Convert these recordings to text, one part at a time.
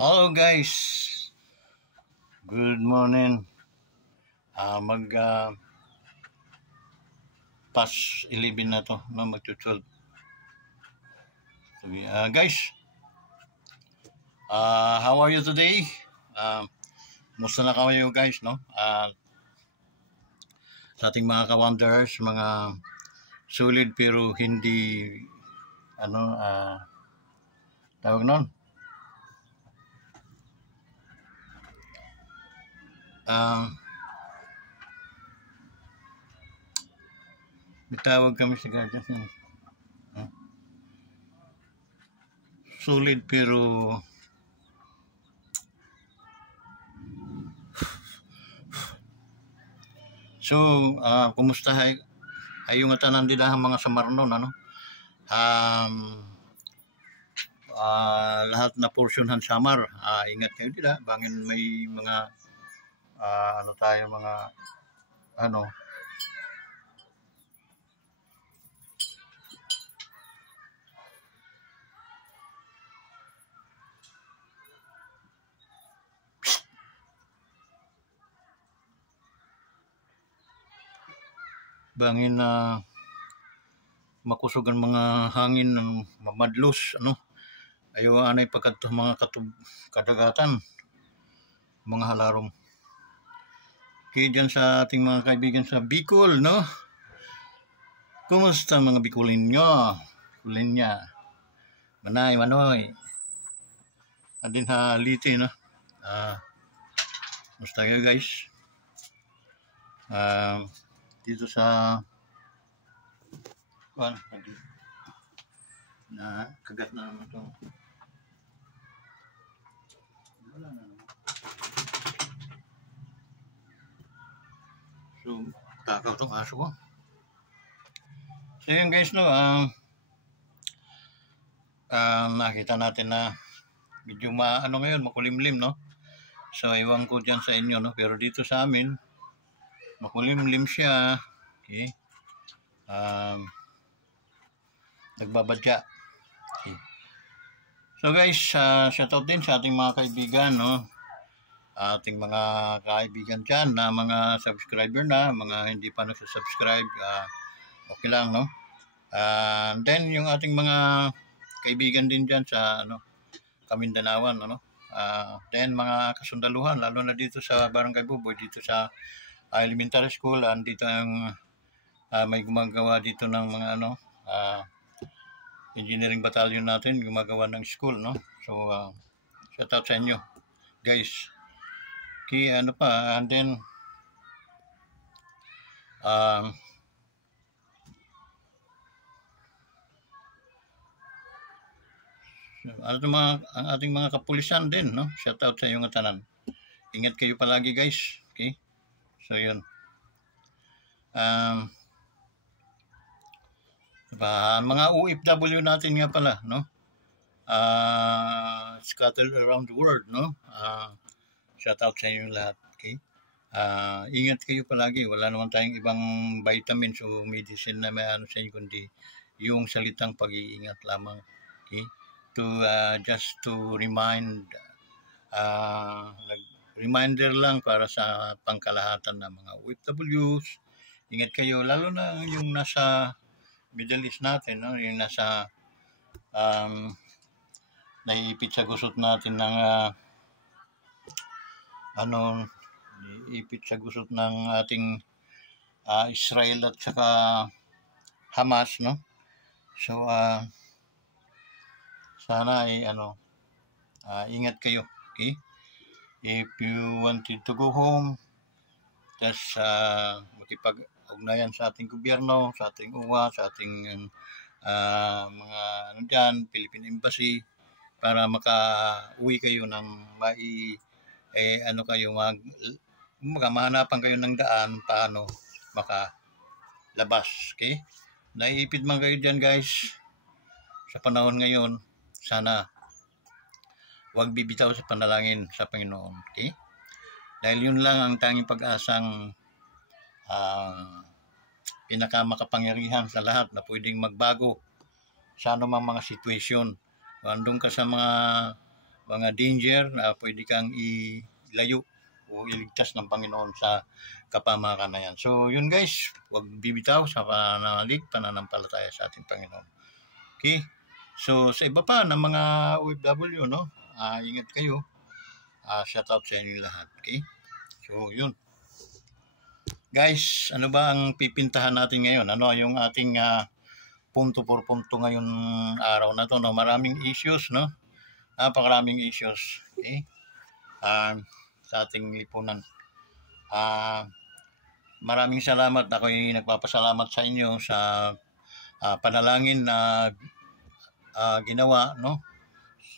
Hello guys, good morning. Mag past 11 na to, no, mag-12. Guys, how are you today? Musta na kayo guys, no? Sa ating mga ka-wanderers, mga solid pero hindi tawag nun? Bitawag kami sa guardian. Solid pero so kumusta ay yung tanan nila mga samarnon, ano? Lahat na porsyon samar, ingat kayo nila bangin may mga mga bangin na makusog ang mga hangin ng mamadlos, ano? Ayaw anay pagkat mga kadagatan, mga halarong. Kaya dyan sa ating mga kaibigan sa Bicol, no? Kumusta mga Bicolin nyo? Bicolin niya. Manay, manoy. Adin haliti, no? Kumusta kayo guys? Dito sa kagat na naman ito. Wala na naman. So, takaw itong aso ko. So yun guys, no, nakita natin na medyo ngayon, makulimlim, no? So, iwan ko dyan sa inyo, no? Pero dito sa amin, makulimlim siya. Okay. Nagbabadya. Okay. So guys, shoutout din sa ating mga kaibigan, no? Ating mga kaibigan dyan na mga subscriber na, mga hindi pa nagsasubscribe, okay lang, no? Then yung ating mga kaibigan din dyan sa Kamindanawan, no? Then mga kasundaluhan, lalo na dito sa Barangay Buboy, dito sa elementary school, dito ang may gumagawa dito ng mga engineering battalion natin, gumagawa ng school, no? So shout out sa inyo guys. Okay, and then ang ating mga kapulisan din, no? Shout out sa inyo nga tanan. Ingat kayo palagi guys. Okay, so yun. Mga OFW natin nga pala, no? Scattered around the world, no? Shout out sa inyo lahat, okay? Ingat kayo palagi. Wala naman tayong ibang vitamins o medicine na may sa inyo, kundi yung salitang pag-iingat lamang, okay? Just to reminder lang para sa pangkalahatan ng mga OFWs. Ingat kayo, lalo na yung nasa Middle East natin, no? Yung nasa naiipit sa gusot natin ng ipit sa gusot ng ating Israel at saka Hamas, no? So sana ay ingat kayo, okay? If you wanted to go home, just makipag-ugnayan sa ating gobyerno, sa ating UWA, sa ating mga dyan, Philippine Embassy, para maka-uwi kayo ng mahanapan kayo ng daan paano makalabas, okay? Naiipid man kayo dyan guys sa panahon ngayon, sana huwag bibitaw sa panalangin sa Panginoon, okay? Dahil yun lang ang tanging pag-asang pinakamakapangyarihan sa lahat na pwedeng magbago sa anumang mga sitwasyon. Andun ka sa mga mga danger na pwede kang ilayo o iligtas ng Panginoon sa kapamakan na yan. So yun guys, huwag bibitaw sa pananampalataya sa ating Panginoon. Okay? So sa iba pa ng mga OFW, no? Ingat kayo. Shout out sa inyo lahat. Okay? So yun. Guys, ano ba ang pipintahan natin ngayon? Ano yung ating punto por punto ngayon araw na to, no? Maraming issues, no? Napakaraming issues. Okay? Sa ating lipunan. Maraming salamat. Ako'y nagpapasalamat sa inyo sa panalangin na ginawa, no?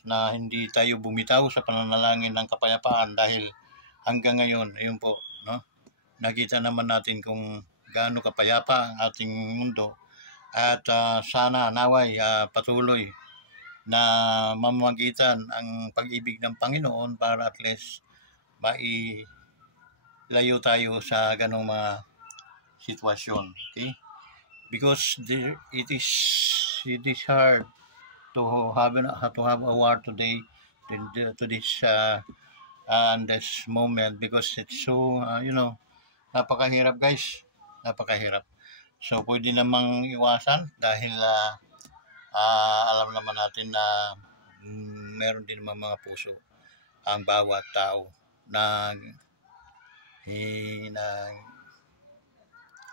Na hindi tayo bumitaw sa pananalangin ng kapayapaan dahil hanggang ngayon, ayun po, no? Nakita naman natin kung gaano kapayapa ang ating mundo at sana naway patuloy na mamamagitan ang pag-ibig ng Panginoon para at least mailayo tayo sa ganong mga sitwasyon. Okay? Because it is hard to have a war today to this moment because it's so napakahirap guys, napakahirap. So pwede namang iwasan dahil alam naman natin na meron din mga puso ang bawat tao na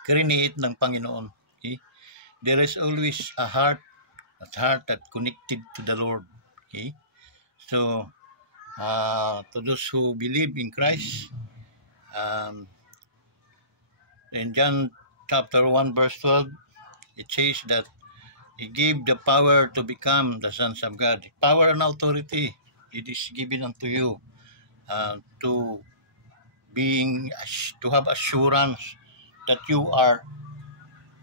kriniit ng Panginoon. Okay? There is always a heart that connected to the Lord. Okay? So to those who believe in Christ, in John chapter 1 verse 12, it says that He gave the power to become the sons of God. Power and authority, it is given unto you to have assurance that you are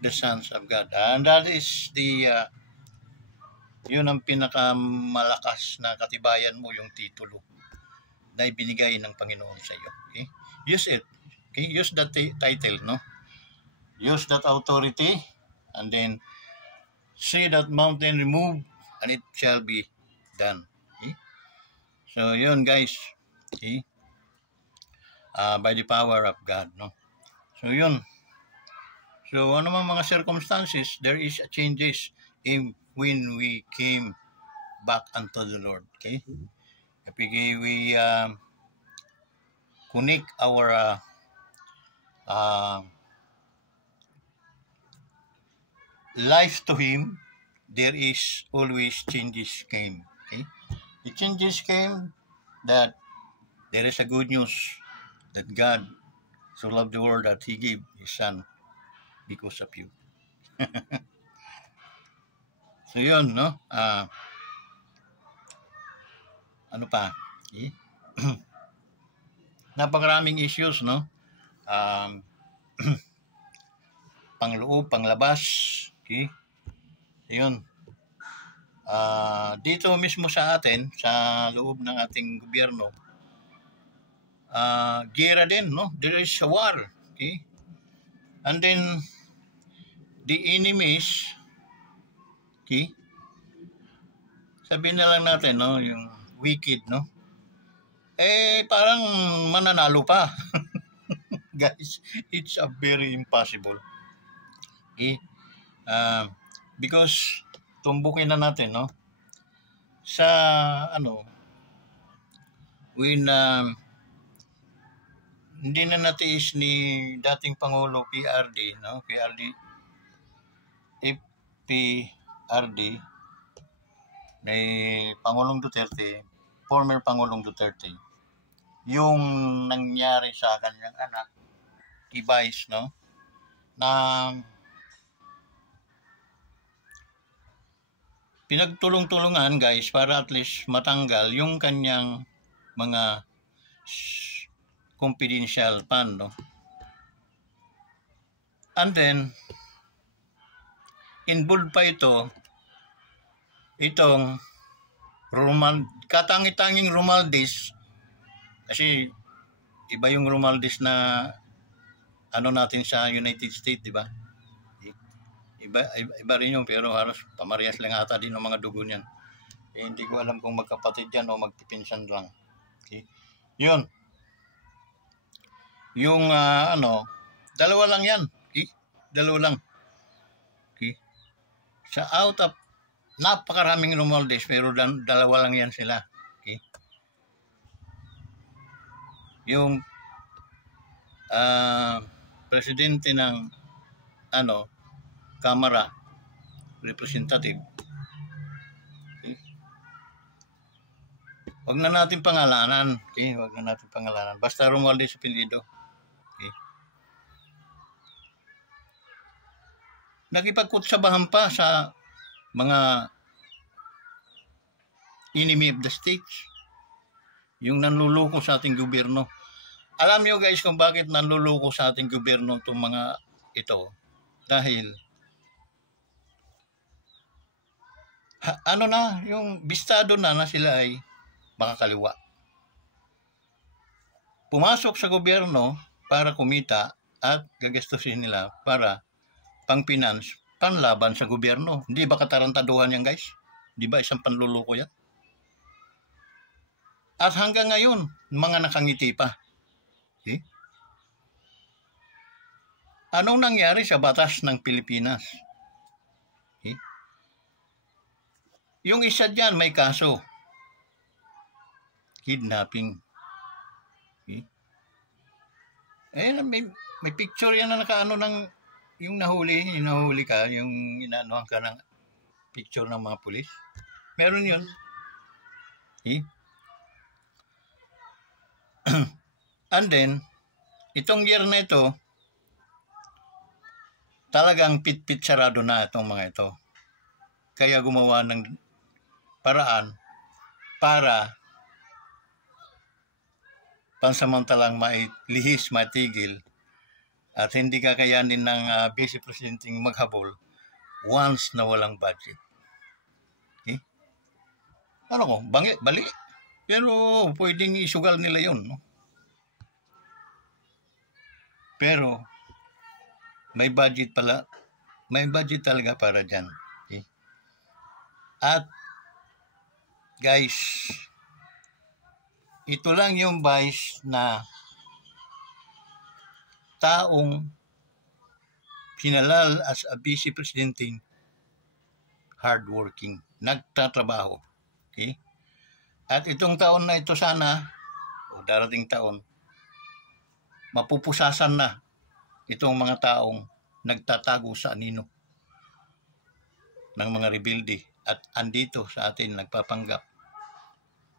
the sons of God. And that is yun ang pinakamalakas na katibayan mo, yung titulo na ibinigay ng Panginoon sa iyo. Okay? Use it. Okay? Use that title, no? Use that authority and then see that mountain removed and it shall be done. Okay? So yun guys. Okay? By the power of God, no? So yun. So ano mga circumstances, there is a changes when we came back unto the Lord. Okay? If we connect our life to Him, there is always changes came. Okay? The changes came that there is a good news that God so loved the world that He gave His Son because of you. So yun, no? Ano pa? Okay? Napakaraming issues, no? Pangloob, panglabas. Okay? Yun. Dito mismo sa atin, sa loob ng ating gobyerno, gera din, no? There is a war. Okay? And then, the enemies, okay? Sabihin na lang natin, no? Yung wicked, no? Parang mananalo pa. Guys, it's a very impossible. Okay? Because tumbukin na natin, no? Sa when hindi na natiis ni dating Pangulo PRD, no? PRD ni Pangulong Duterte, former Pangulong Duterte, yung nangyari sa kanyang anak, Vice, no? Na pinagtulong-tulungan guys para at least matanggal yung kanyang mga confidential fund, no? And then involved pa itong katangi-tanging Romualdez, kasi iba yung Romualdez na natin sa United States, di ba? Iba rin yun, pero halos pamarehas lang ata din ng mga dugo niyan. Hindi ko alam kung magkapatid yan o magpipinsan lang. Okay? Yun. Yung dalawa lang yan. Okay? Dalawa lang. Okay? Sa out of napakaraming Romualdez, pero dalawa lang yan sila. Okay? Yung presidente ng Kamara, representative. Okay? Wag na natin pangalanan. Okay? Wag na natin pangalanan. Basta Romualdez apelyido. Okay? Nakipagkutsabahan pa sa mga enemy of the states. Yung nanluloko sa ating gobyerno. Alam nyo guys kung bakit nanluloko sa ating gobyerno itong mga ito. Dahil yung bistado na sila ay makakaliwa. Pumasok sa gobyerno para kumita at gagastusin nila para pang-finance, panlaban sa gobyerno. Hindi ba katarantaduhan yan guys? Di ba isang panluloko yan? At hanggang ngayon, mga nakangiti pa. Okay? Anong nangyari sa batas ng Pilipinas? Okay? Yung isa dyan may kaso. Kidnapping. Okay? May picture yan na nakaano ng yung nahuli ka, yung inaanohan ka ng picture ng mga pulis. Meron yun. Okay? And then, itong year na ito, talagang pit-pit sarado na itong mga ito. Kaya gumawa ng paraan para pansamantalang mailihis, matigil at hindi kakayanin ng Vice Presidenting maghabol once na walang budget. Okay? Bali. Pero pwedeng isugal nila yun. No? Pero may budget talaga para dyan. Okay? At guys, ito lang yung vice na taong pinalal as a vice presidenting hardworking, nagtatrabaho. Okay? At itong taon na ito sana, o darating taon, mapupusasan na itong mga taong nagtatago sa anino ng mga rebelde at andito sa atin nagpapanggap.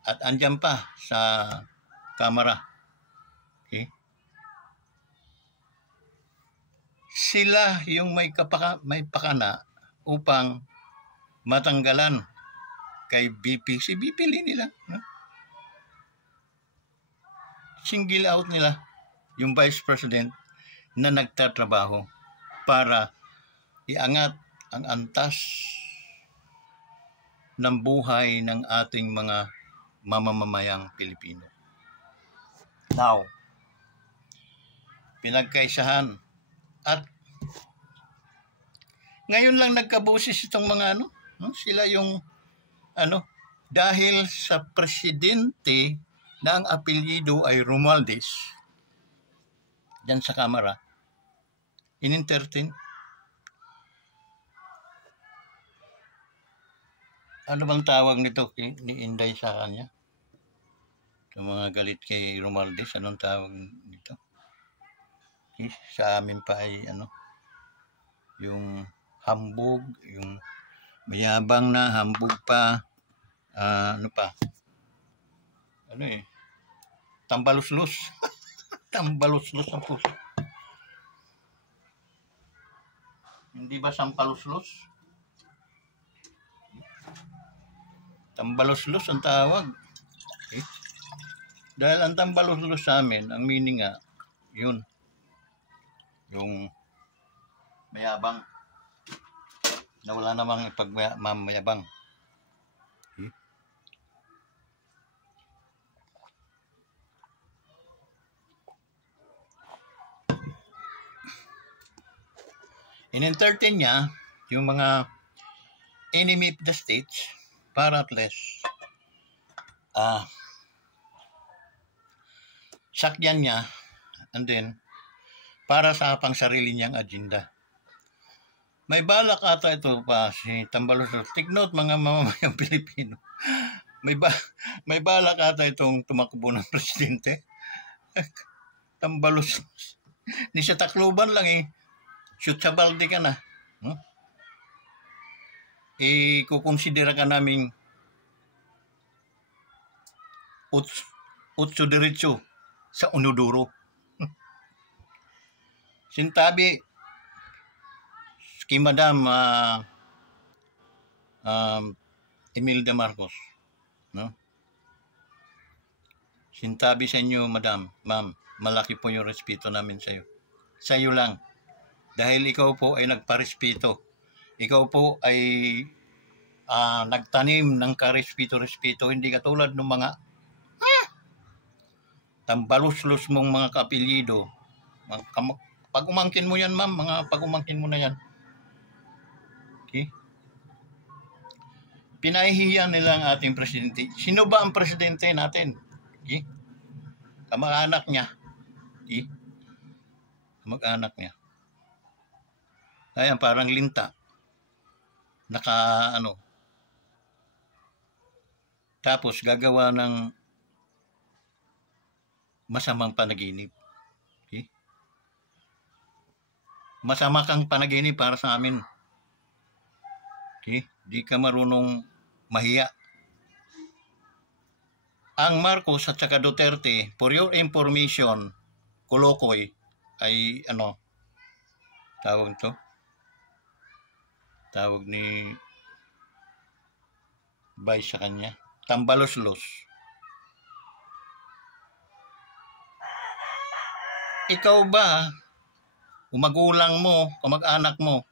At andyan pa sa Kamara. Okay? Sila yung may pakana upang matanggalan kay BP. Si BP nila. No? Single out nila yung Vice President na nagtatrabaho para iangat ang antas ng buhay ng ating mga mamamamayang Pilipino. Now, pinagkaisahan at ngayon lang nagkabusis itong mga no? Sila yung dahil sa presidente na ang apelyido ay Romualdez dyan sa Kamara, in-entertain. Ano bang tawag nito ni Inday sa kanya? Sa mga galit kay Romualdez, anong tawag nito? Okay, sa amin pa ay yung hambog, yung mayabang na hambog pa, tambaluslos. Tambaluslos ang puso. Hindi ba sampaluslos? Tambaluslos ang tawag. Okay? Dahil ang tambaluslos sa amin, ang meaning nga, yun. Yung mayabang. Na wala namang ipagmamayabang. Okay? In-entertain niya yung mga enemy of the states para at least sakyan niya, and then para sa pang sarili niyang agenda. May balak ata ito pa si Tambalos. Take note mga mamamayang Pilipino. May balak ata itong tumakbo ng presidente. Tambalos. Ni sa Tacloban lang eh. Shoot sa balde ka na. Kukonsidera ka naming utso diretso sa unuduro. Sintabi kay Madam Imelda Marcos, no? Sintabi sa inyo, Madam, Ma'am, malaki po yung respeto namin sa iyo. Sa iyo lang. Dahil ikaw po ay nagparespeto. Ikaw po ay nagtanim ng karespeto-respeto. Hindi katulad ng mga tambalos-los mong mga kapilyido. Pag umangkin mo yan, ma'am, pag umangkin mo na yan. Okay? Pinahihiyan nila ang ating presidente. Sino ba ang presidente natin? Okay? Kamag-anak niya. Okay? Kamag-anak niya. Ayan, parang linta. Tapos gagawa ng masamang panaginip. Okay? Masama kang panaginip para sa amin. Okay? Di ka marunong mahiya. Ang Marcos at saka Duterte, for your information, Kolokoy, ay tawag ni Vice sa kanya, tambalos-los. Ikaw ba, magulang mo, kamag-anak mo,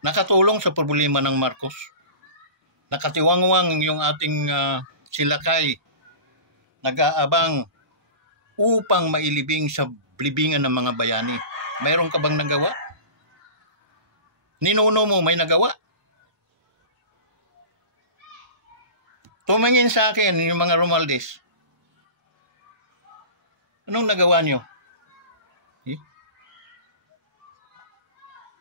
nakatulong sa problema ng Marcos? Nakatiwangwang yung ating silakay, nag-aabang upang mailibing sa libingan ng mga bayani. Mayroon ka bang nagawa? Ninuno mo may nagawa? Tumingin sa akin yung mga Romualdez. Anong nagawa niyo?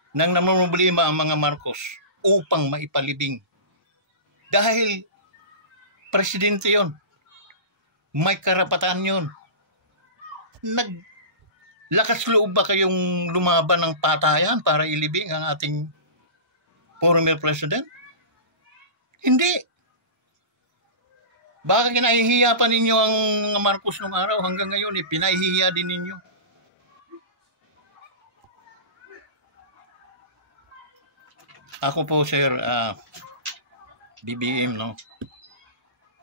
Nang namumblema ang mga Marcos upang maipalibing. Dahil presidente yon, may karapatan yon. Naglakas loob ba kayong lumaban ng patayan para ilibing ang ating former president? Hindi. Baka kinahihiya pa ninyo ang mga Marcos nung araw, hanggang ngayon pinahihiya din ninyo. Ako po, sir, BBM, no?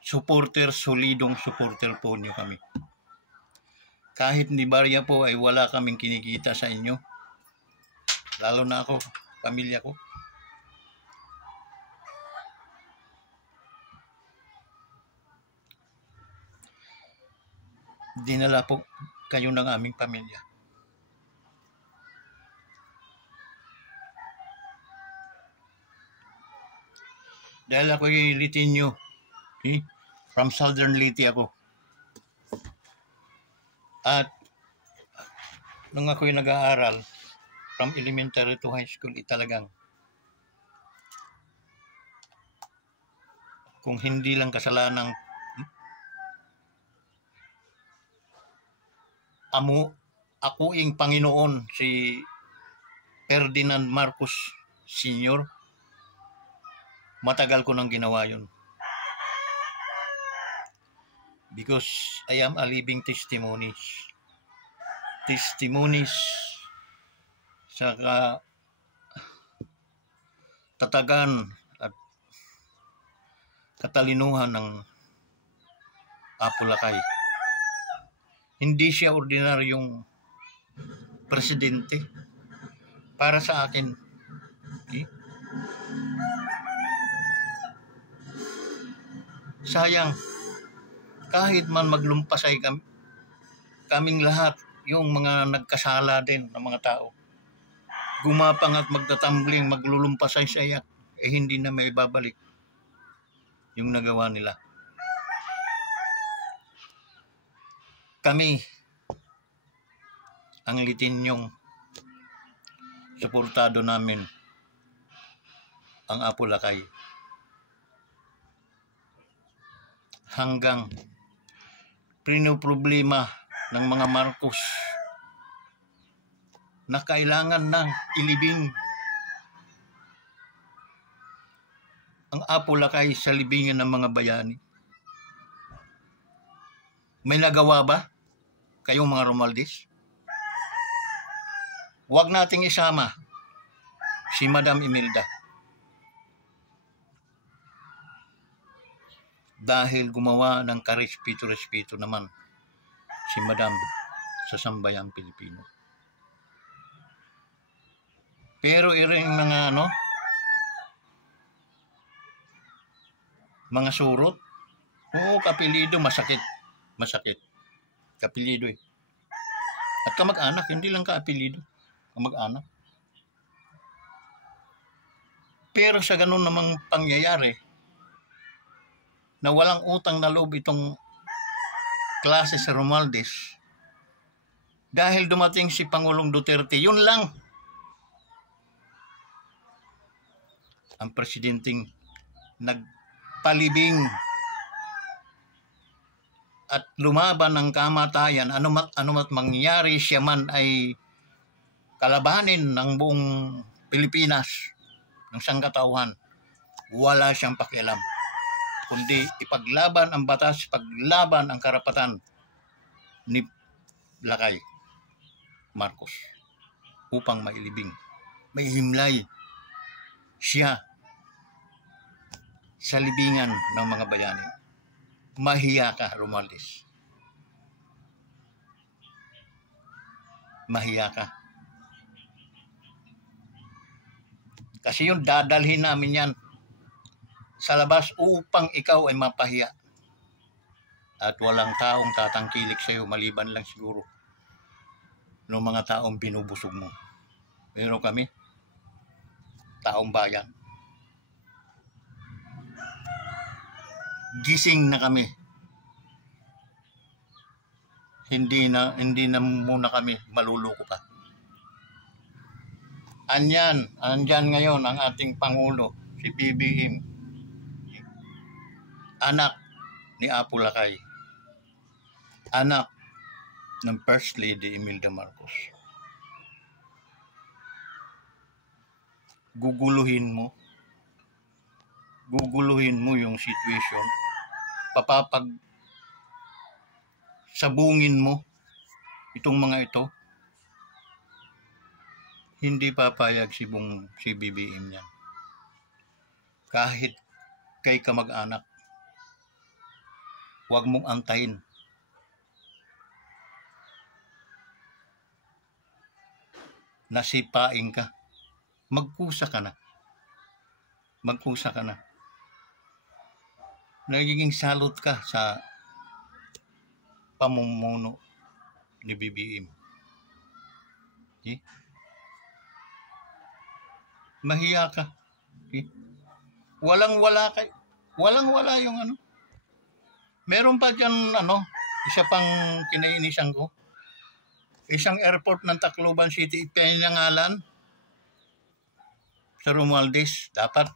Solidong supporter po niyo kami. Kahit ni Barya po ay wala kaming kinikita sa inyo. Lalo na ako, pamilya ko. Dinala po kayo ng aming pamilya. Dahil ako ay Litinyo. Okay? From Southern Liti ako. At nung ako ay nag-aaral, from elementary to high school, talagang kung hindi lang kasalanang akuing Panginoon si Ferdinand Marcos Sr., matagal ko nang ginawa yun. Because I am a living testimonies sa tatagan at katalinuhan ng Apolacay. Hindi siya ordinaryong presidente para sa akin. Okay? Sayang, kahit man maglumpasay kaming lahat, yung mga nagkasala din ng mga tao, gumapang at magtatambling, maglulumpasay sa iyak, hindi na may babalik. yung nagawa nila. Kami, ang Litinyong, suportado namin ang Apo Lakay. Hanggang pinoproblema ng mga Marcos na kailangan ng ilibing ang Apo Lakay sa libingan ng mga bayani. May nagawa ba kayong mga Romualdez? Huwag nating isama si Madam Imelda. Dahil gumawa ng karespeto-respeto naman si Madam sa sambayang Pilipino. Pero iring mga surot, kapilido, masakit. Kapilido eh. At kamag-anak, hindi lang kaapilido, kamag-anak. Pero sa ganun namang pangyayari, na walang utang na loob itong klase sa Romualdez, dahil dumating si Pangulong Duterte, yun lang ang presidenteng nagpalibing at lumaban ng kamatayan, anumat mangyari, siya man ay kalabanin ng buong Pilipinas, ng sangkatauhan. Wala siyang pakialam, kundi ipaglaban ang batas, ipaglaban ang karapatan ni Lakay Marcos upang mailibing, maihimlay siya sa libingan ng mga bayani. Mahiya ka, Romualdez. Mahiya ka. Kasi yun, dadalhin namin yan sa labas upang ikaw ay mapahiya. At walang taong tatangkilik sa'yo, maliban lang siguro ng mga taong binubusog mo. Pero kami, taong bayan, gising na kami. Hindi na muna kami maluluko pa. Andyan ngayon ang ating Pangulo, si BBM, anak ni Apo Lakay, anak ng First Lady Imelda Marcos. Guguluhin mo yung situation, sabungin mo itong mga ito. Hindi papayag si BBM yan. Kahit kay kamag-anak, huwag mong antayin. Nasipain ka. Magkusa ka na. Nagiging salot ka sa pamumuno ni BBM. Okay? Mahiya ka. Okay? Walang-wala yung Meron pa dyan, isa pang kinainisan ko. Isang airport ng Tacloban City, pinangalan sa Romualdez. Dapat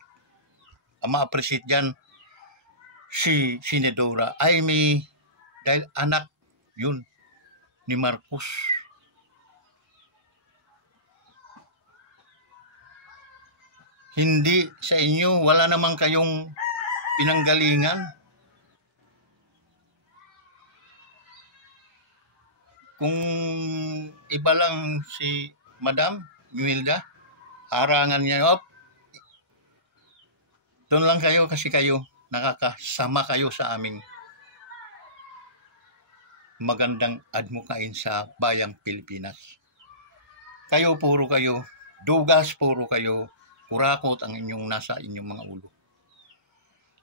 ma-appreciate dyan si Senadora Amy, dahil anak yun ni Marcos. Hindi sa inyo, wala namang kayong pinanggalingan. Kung iba lang si Madam Imelda, harangan niya, doon lang kayo kasi kayo nakakasama kayo sa aming magandang admukain sa bayang Pilipinas. Puro kayo, dugas, puro kayo, kurakot ang nasa inyong mga ulo.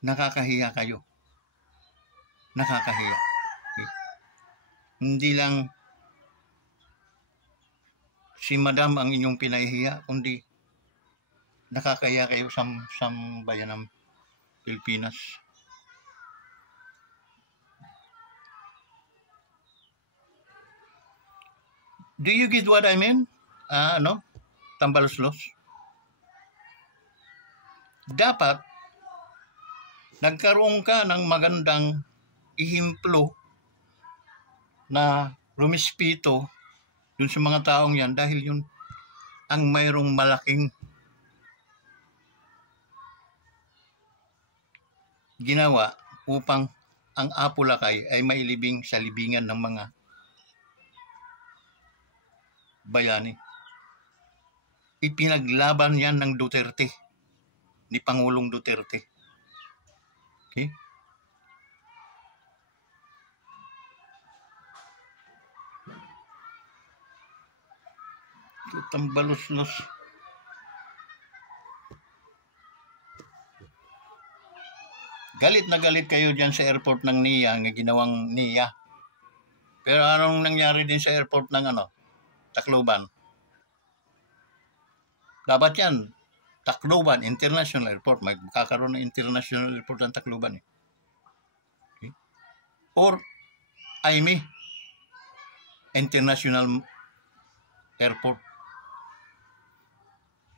Nakakahiya kayo. Nakakahiya. Okay? Hindi lang si Madam ang inyong pinahihiya, kundi nakakahiya kayo sa bayan ng Pilipinas. Do you get what I mean? Tambaluslos. Dapat nagkaroon ka ng magandang ihimplo na rumispito dun sa mga taong yan dahil yun ang mayroong malaking ginawa upang ang Apulacay ay mailibing sa libingan ng mga bayani. Ipinaglaban yan ng Duterte, ni Pangulong Duterte. Okay? Tambaluslos. Galit na galit kayo dyan sa airport ng NIA, nga ginawang NIA. Pero anong nangyari din sa airport ng Tacloban? Dapat yan, Tacloban International Airport. Magkakaroon ng International Airport ng Tacloban. Okay? Or AIME International Airport.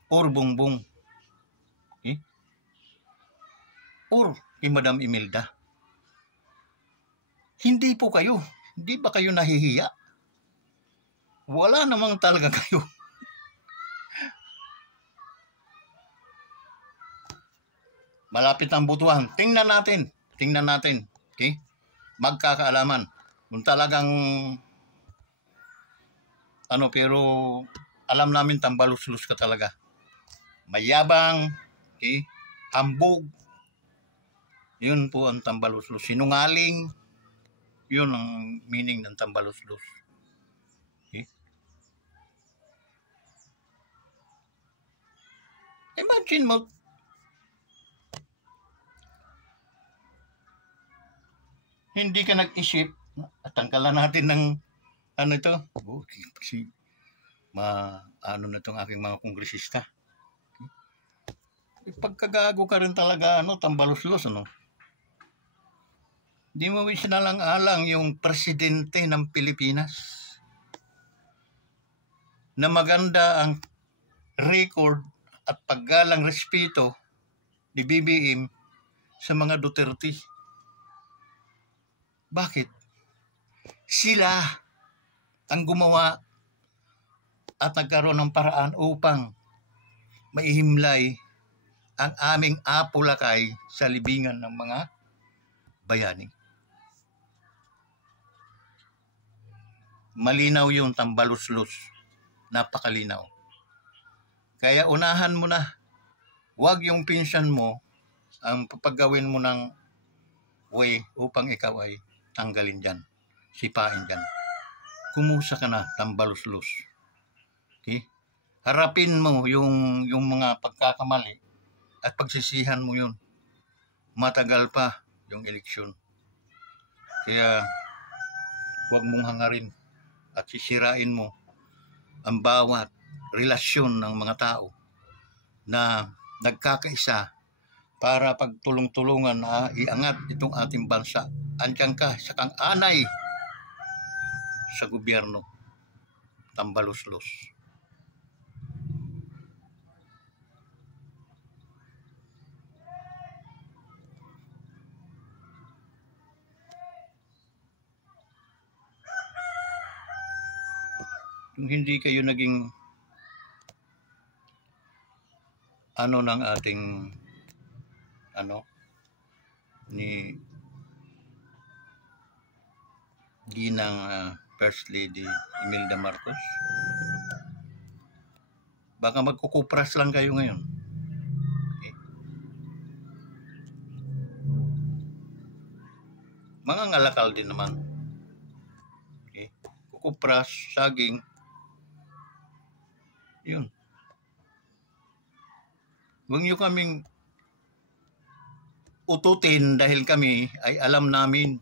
Or Bongbong. Okay? Or kay Madam Imelda. Hindi po kayo. Hindi ba kayo nahihiya? Wala namang talaga kayo. Malapit ang butuhan. Tingnan natin. Okay? Magkakaalaman. Kung talagang pero alam namin tambaluslos ka talaga. Mayabang, okay? Hambog. Yun po ang tambaluslos. Sinungaling. Yun ang meaning ng tambaluslos. Okay? Imagine mo, hindi ka nag-isip at tanggalan natin ng kasi na itong aking mga kongresista. Pagkagago ka rin talaga, tambaluslos, Di mo sinalang-alang yung presidente ng Pilipinas na maganda ang record at paggalang respeto ni BBM sa mga Duterte. Bakit? Sila ang gumawa at nagkaroon ng paraan upang maihimlay ang aming Apulacay sa libingan ng mga bayani. Malinaw yung tambaluslos. Napakalinaw. Kaya unahan mo na. Huwag yung pinsan mo ang papaggawin mo ng way upang ikaw ay tanggalin dyan. Sipain dyan. Kumusa ka na, tambaluslos. Okay? Harapin mo yung mga pagkakamali at pagsisihan mo yun. Matagal pa yung eleksyon. Kaya huwag mong hangarin at sisirain mo ang bawat relasyon ng mga tao na nagkakaisa para pagtulong-tulungan na iangat itong ating bansa. Andiyan ka sa kang anay sa gobyerno. Tambaluslos. Kung hindi kayo naging ng ating ni Ginang First Lady Imelda Marcos, baka magkukupras lang kayo ngayon. Okay? Mga ngalakal din naman. Okay? Kukupras, saging, yun. Huwag nyo kaming ututin dahil kami ay alam namin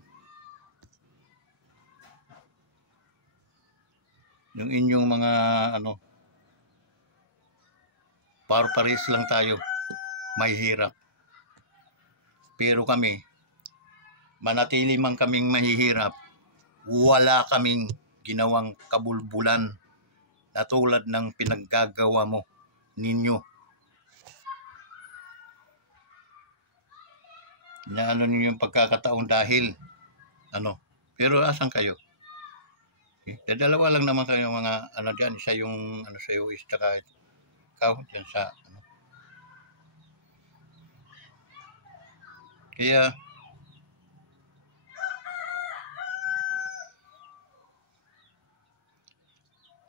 yung inyong mga pares lang tayo, may hirap. Pero kami, manatili man kaming mahihirap, wala kaming ginawang kabulbulan katulad ng pinaggagawa mo ninyo. Inaano ninyo yung pagkakataon dahil pero asan kayo? Dalawa lang naman kayo mga dyan, isa yung sa'yo is tsaka ikaw dyan sa kaya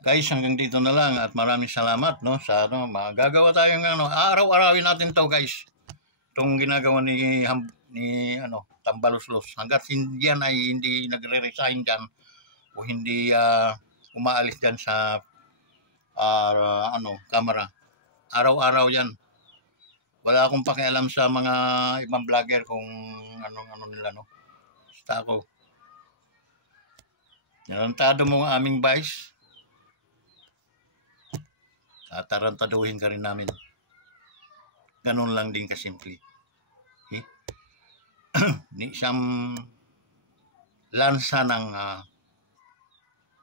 guys, hanggang dito na lang at maraming salamat sa magagawa tayong araw-arawin natin to guys. Itong ginagawa ni Tambaluslos. Hanggat yan ay hindi nagre-resign dyan o hindi umaalis dyan sa kamera. Araw-araw yan. Wala akong pakialam sa mga ibang vlogger kung ano nila basta ako. Narantado mo ang aming vice. Tarantaduhin ka rin namin. Ganun lang din kasimple. Ni isang lansa ng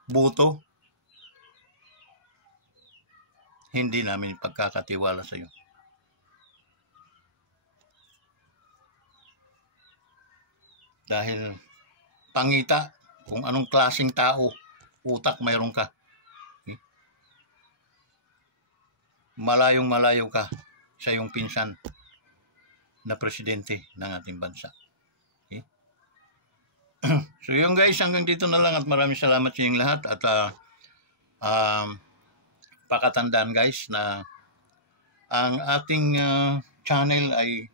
buto, hindi namin pagkakatiwala sa iyo. Dahil pangita kung anong klaseng tao, utak mayroon ka. Malayong-malayo ka sa iyong pinsan na presidente ng ating bansa. So yun guys, hanggang dito na lang at maraming salamat sa inyong lahat at pakatandaan guys na ang ating channel ay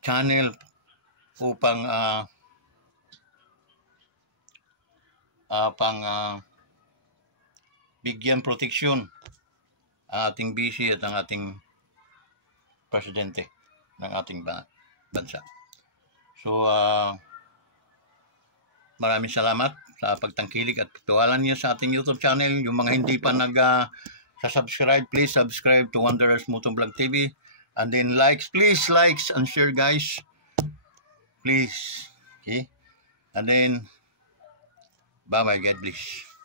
channel upang bigyan proteksyon ang ating BC at ang ating presidente ng ating bansa. So, maraming salamat sa pagtangkilik at pagtuwalan niyo sa ating YouTube channel. Yung mga hindi pa subscribe, please subscribe to Wanderers Motovlog TV. And then please likes and share guys. Please. Okay? And then, bye-bye. God bless.